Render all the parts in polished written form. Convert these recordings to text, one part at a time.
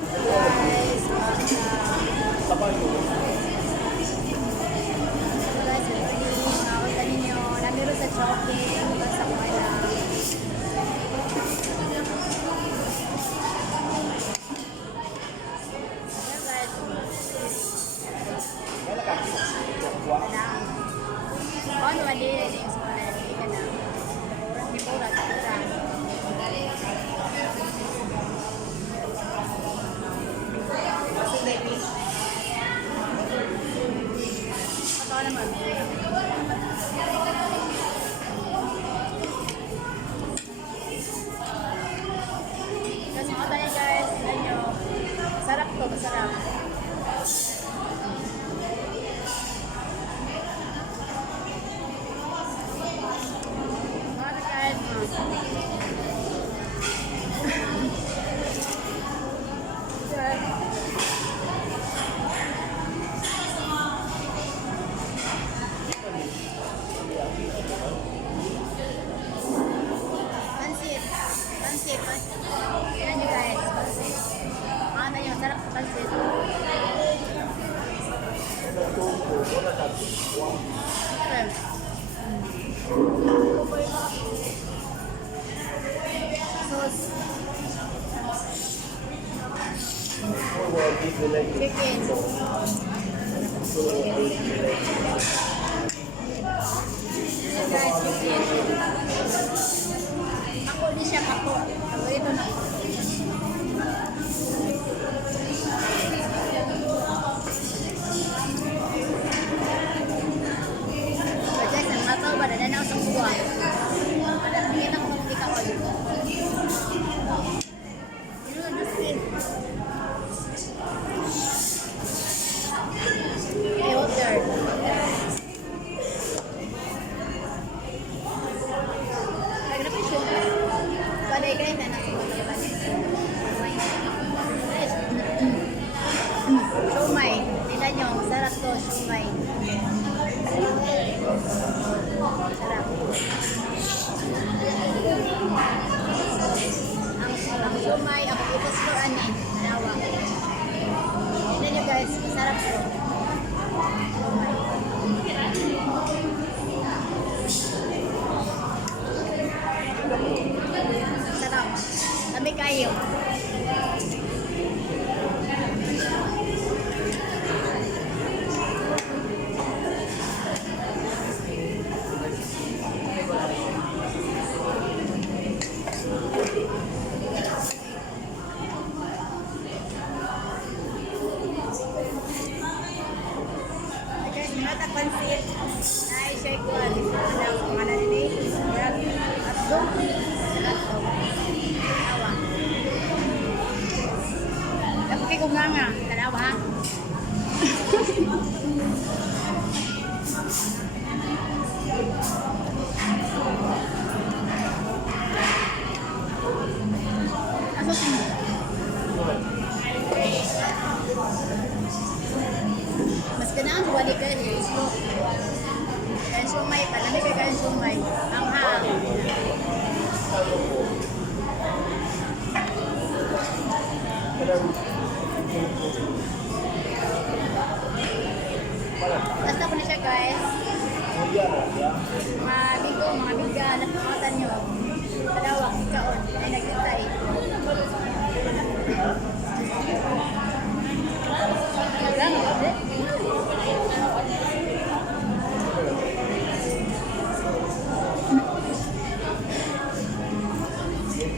Guys, nakakita ninyo, namiro sa shopping, basta ko lang. Ano ba din yung sekolah ini ka na? Di pura, pura. Apa naman? Kasi mga tayo guys, tignan nyo. Masarap to, masarap. Pansit. Yan nyo guys, pansit. Ano yung sarap sa pansit. Sauce. Chicken. Guys, chicken. Ako di siya kako. Ako ito na. Project ng mataw ba? Dada na ako sa buwan. Ada tingin ako ng tika ko. Yun ang skin. Water. Balay guys, na nasa mga balay. Shumay. Tignan nyo, masarap to, shumay. Sarap. Ang shumay, ako ito sa ani, manawa. Tignan nyo guys, masarap to. Shumay. Sarap. Kami kayo. Guys, nata pansit. Ay, shake ko. Ano nini? Atdong. Dapat kayo kung nga. Tanawa ha? Asok mo. Mas ganaan sa wali kayo. Kain sumay. Palamig kayo kain sumay. Ang hang. Basta po na siya guys. Mga bigo, mga biga, nakakatan nyo. Kalawak, ikaon, ay nagtitay. Naglang, eh?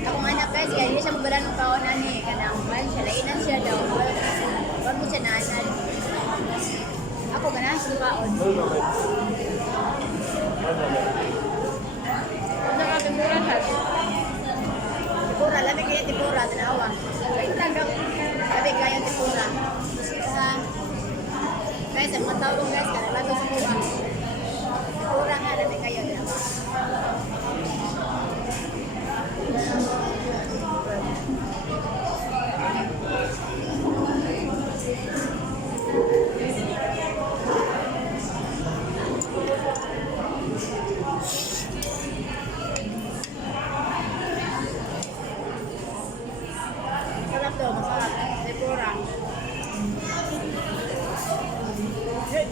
Akong anak guys, kaya hindi siya magbala ng kaonan eh. Kanang man siya, lainan siya daw. Huwag mo siya naanan. Ako ganahan siya kaon. Ano ka, timuran ha? Tipura, lamig kayo tipura, tanawa. Ay, tagang, sabi kayo tipura. Guys, ang mga tao guys, kanalago sa buwan. Tipura nga, lamig kayo, tanawa.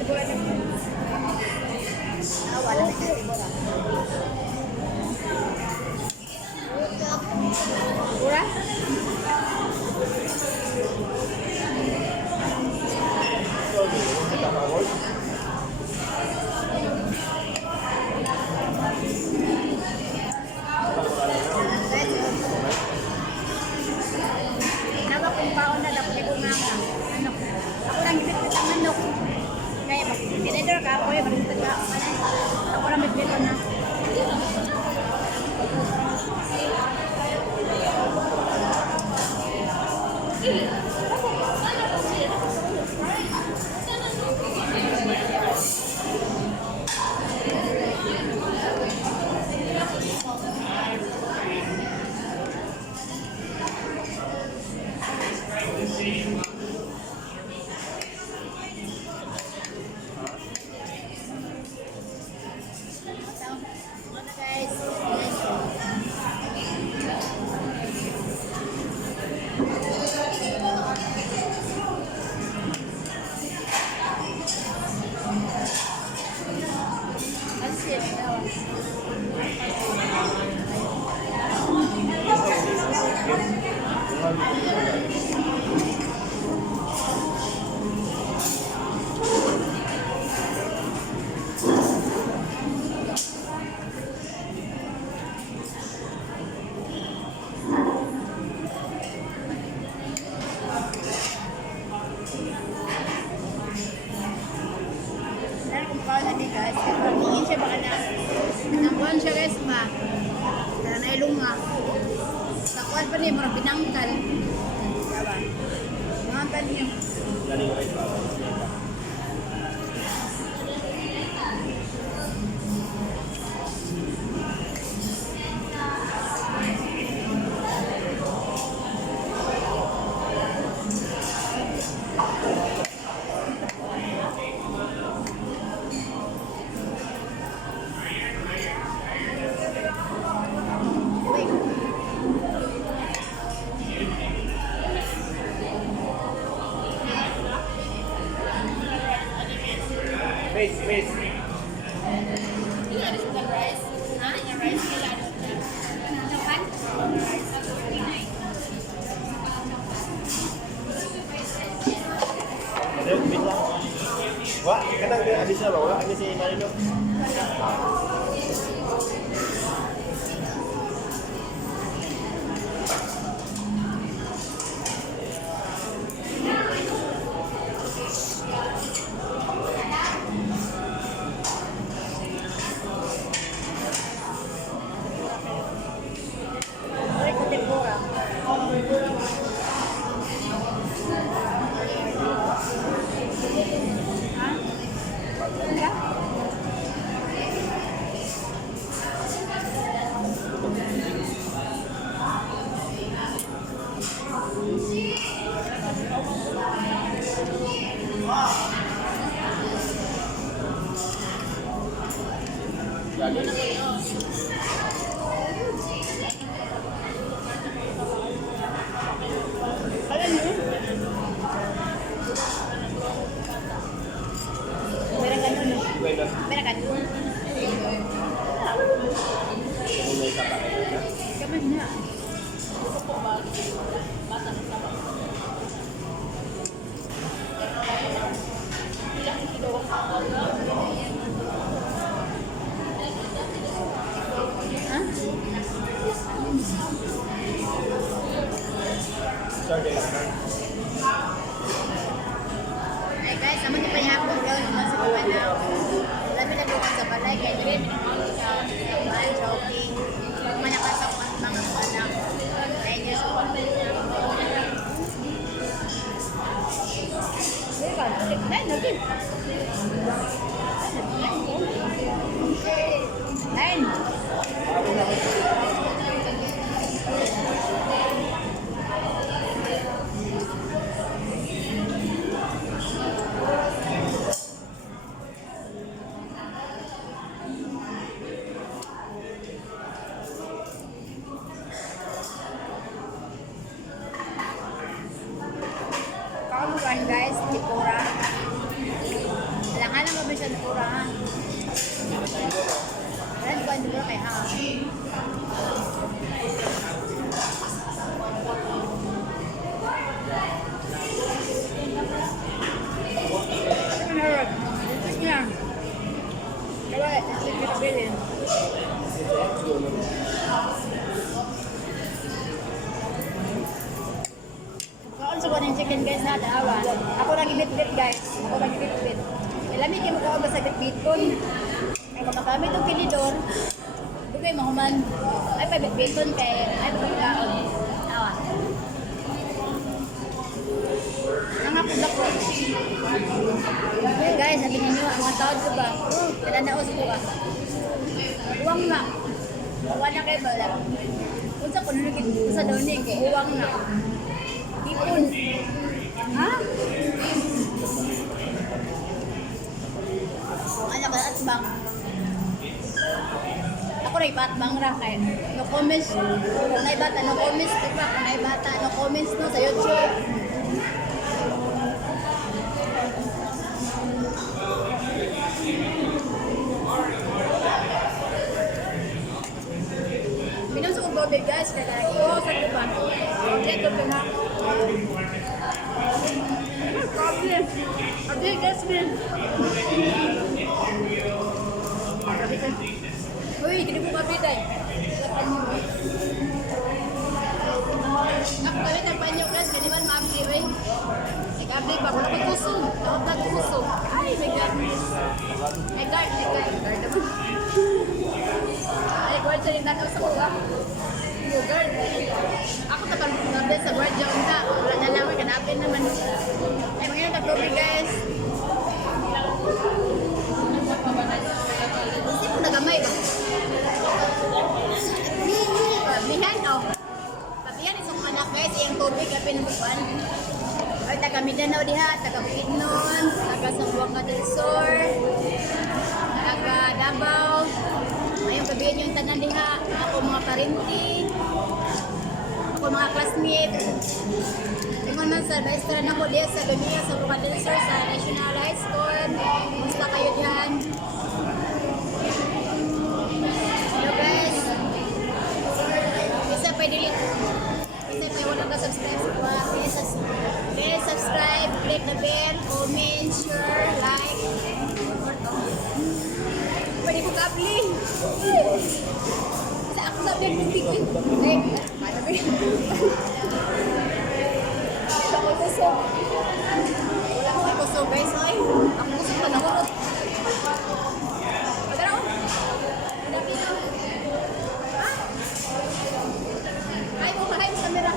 Ah, wala na siya siguro. Sigura? Nawa kung paon na dapat ko nga nga. Ano? Ako lang ipit ang manok. Kaya mag-dinner ka ako, mag-dinner ka. Ako lang ipit na. Ano guys? Asin, daw. Dahil kung paano natin guys, pagingin siya baka na buwan siya guys ma. Kaya na ilunga. Sa kuwan pa niya, marang binangkal. Diba? Binangkal niya. Wait. Face. Ada bintang. Wah, kadang dia ada siapa? Wah, ini si Marino. Sorry kung tempura. Ha? Wala? Alam niyo? Meron ganun eh. Bueno, Meron ganun. mulai kakak. Gaman na. Ha? Sorry. Ay guys, naman yung panyapong daw naman sa Kabanaw. Dami na doon sa balay, kaya dire minamang sa kabahan, jogging. Manakas sa mga anak. Kaya niya sa Nine. Kamu kan guys, tipura. Alang-alang sa nakura ha. Red ko, hindi ko kay ha. Meron. Ito niya. Kaya, ito kita bilhin. Kaon sa kuning chicken guys na daawa. Ako lagi bit-bit guys. Ako lagi bit-bit. Ilamig yung mukha ba sa bit-biton. Ay makagamit yung pilidor. Dugay mahuman. Ay pa bit-biton kay ay pagkaon. Awa. Nangapod ako. Okay guys, sabi ninyo, ang mga taon ko ba? Kalanaos ko ba? Uwang na. Uwang na kayo ba? Kung sa kununugin sa doning ko, uwang na. Ipon. Ha? Ano ba? At bang? Ako rin patbang ra kay no comments. Kung may bata, no comments. Diba? Kung may bata, no comments no sa YouTube. Minum sa gobe guys, kaya lagi. Oo, sa diba? Ito pa na. Problem. Ate, guys, man. Uy, hindi ko kapitay. Ako kami ng panyo guys, kaya naman maabli, uy. Nag-abli pa, wala ko kusog. Takot na kusog. Ay, my God. My God, my God. Guard naman. Ay, guard sa rin sa kuha. Guard. Ako tapang guard sa guard yung na. Wala na lang, kanapin naman. Ay, mga nagka-probe guys. Hindi po nagamay ba? Pabihan, oh. Pabihan, isang manak guys, iyang tubig, kapin ng buwan. Ay, taga Mindanao diha, taga Bukidnon, taga Zamboanga del Sur, taga Davao. Ayong kabihin yung tanan diha, ako mga parinti, ako mga classmate. Tingnan man sa maestra na ko diha sa Dunia, sa Zamboanga del Sur, sa National High School. Kumusta kayo diyan? Hello guys. Isa pa delete. Isa pa wala ka subscribe sa mga please subscribe, click the bell, comment, share, like. Pwede ko ka-apply. Sa ako sabi ang tigil. Ay, paano ba yun? Wala ko kuso. Wala ko kuso guys. Ay, ako kuso pa na ko. Magkano? Madami na. Ha? Ay, mo mahay sa camera.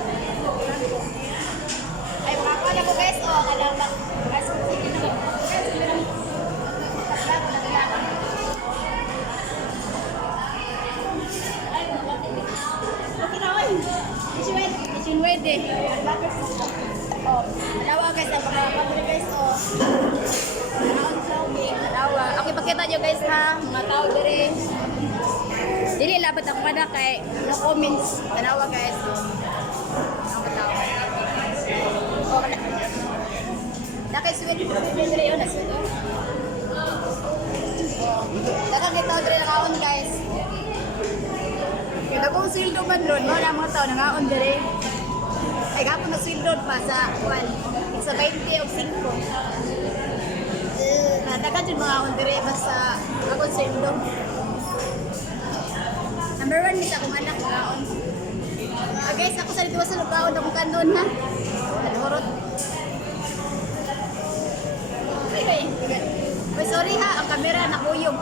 Ay, makakala ko guys, oh, kalamak. Guys, sige na ba? Guys, sige na. Tatla ko na kailangan. Ay, okay na, oy. Isinwede. Oh, alawa guys, ang mga guys, oh. Alawa. Okay, pakita nyo guys ha, mga tao dire. Dili, labat ako pa na kay no comments. Alawa guys. Ang tao. Oh, nakay-sweet dire yun, na-sweet yun. Dagang ito dire nakaon guys. Kaya kung sweldo man ron, mga mga tao nangaon dire. Ay gapon na sweldo pa sa 1. Sa 20 o 5. Dagan dyan mga on dire basta ako sweldo. Number 1 nita akong anak nangaon. Guys, ako sa dito sa lugaon akong kanon ha. Nalurot. Okay. Sorry ha, ang camera nakuyog.